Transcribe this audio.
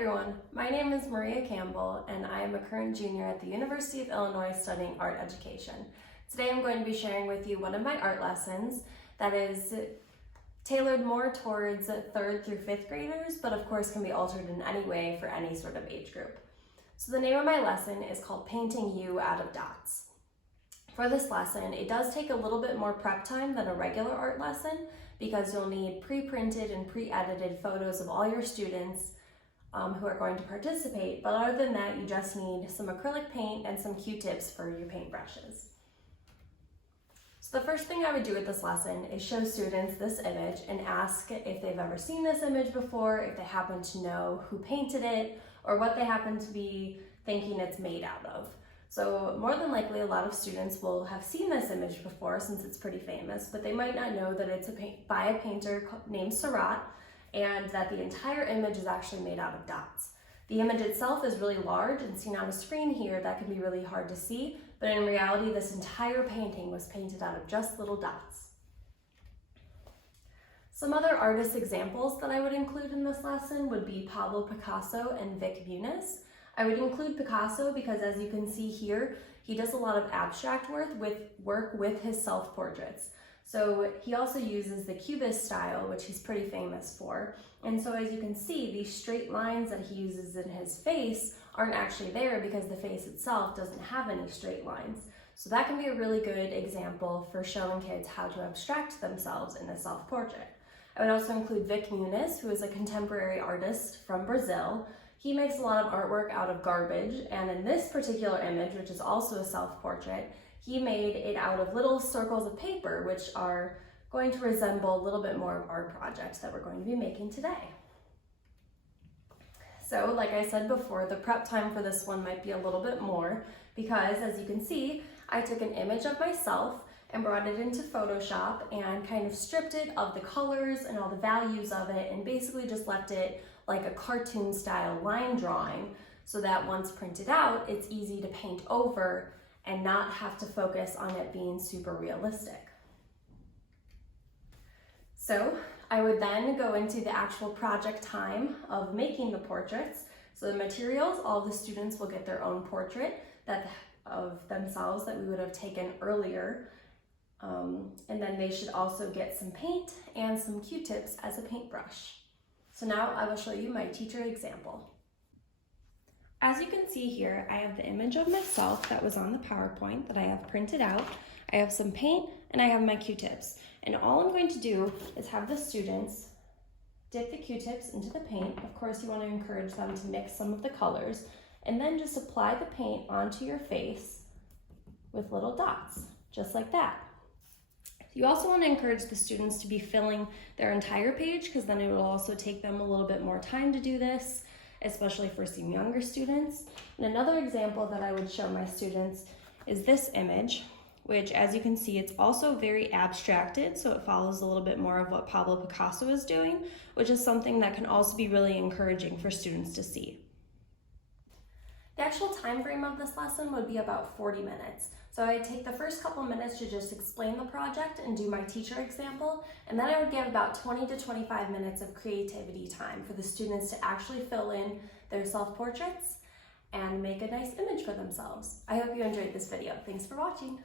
everyone, my name is Maria Campbell and I am a current junior at the University of Illinois studying art education. Today I'm going to be sharing with you one of my art lessons that is tailored more towards 3rd through 5th graders, but of course can be altered in any way for any sort of age group. So the name of my lesson is called Painting You Out of Dots. For this lesson, it does take a little bit more prep time than a regular art lesson because you'll need pre-printed and pre-edited photos of all your students who are going to participate, but other than that, you just need some acrylic paint and some Q-tips for your paintbrushes. So the first thing I would do with this lesson is show students this image and ask if they've ever seen this image before, if they happen to know who painted it, or what they happen to be thinking it's made out of. So more than likely, a lot of students will have seen this image before since it's pretty famous, but they might not know that it's by a painter named Seurat, and that the entire image is actually made out of dots. The image itself is really large, and seen on a screen here, that can be really hard to see, but in reality, this entire painting was painted out of just little dots. Some other artist examples that I would include in this lesson would be Pablo Picasso and Vic Muniz. I would include Picasso because, as you can see here, he does a lot of abstract work with his self-portraits. So he also uses the Cubist style, which he's pretty famous for. And so as you can see, these straight lines that he uses in his face aren't actually there because the face itself doesn't have any straight lines. So that can be a really good example for showing kids how to abstract themselves in a self-portrait. I would also include Vic Muniz, who is a contemporary artist from Brazil. He makes a lot of artwork out of garbage, and in this particular image, which is also a self-portrait, he made it out of little circles of paper, which are going to resemble a little bit more of our project that we're going to be making today. So, like I said before, the prep time for this one might be a little bit more because, as you can see, I took an image of myself and brought it into Photoshop and kind of stripped it of the colors and all the values of it and basically just left it like a cartoon style line drawing so that once printed out, it's easy to paint over and not have to focus on it being super realistic. So I would then go into the actual project time of making the portraits. So the materials, all the students will get their own portrait of themselves that we would have taken earlier. And then they should also get some paint and some Q-tips as a paintbrush. So now I will show you my teacher example. As you can see here, I have the image of myself that was on the PowerPoint that I have printed out. I have some paint and I have my Q-tips. And all I'm going to do is have the students dip the Q-tips into the paint. Of course, you want to encourage them to mix some of the colors and then just apply the paint onto your face with little dots, just like that. You also want to encourage the students to be filling their entire page because then it will also take them a little bit more time to do this, especially for some younger students. And another example that I would show my students is this image, which, as you can see, it's also very abstracted, so it follows a little bit more of what Pablo Picasso is doing, which is something that can also be really encouraging for students to see. The actual time frame of this lesson would be about 40 minutes. So I take the first couple minutes to just explain the project and do my teacher example, and then I would give about 20 to 25 minutes of creativity time for the students to actually fill in their self-portraits and make a nice image for themselves. I hope you enjoyed this video. Thanks for watching.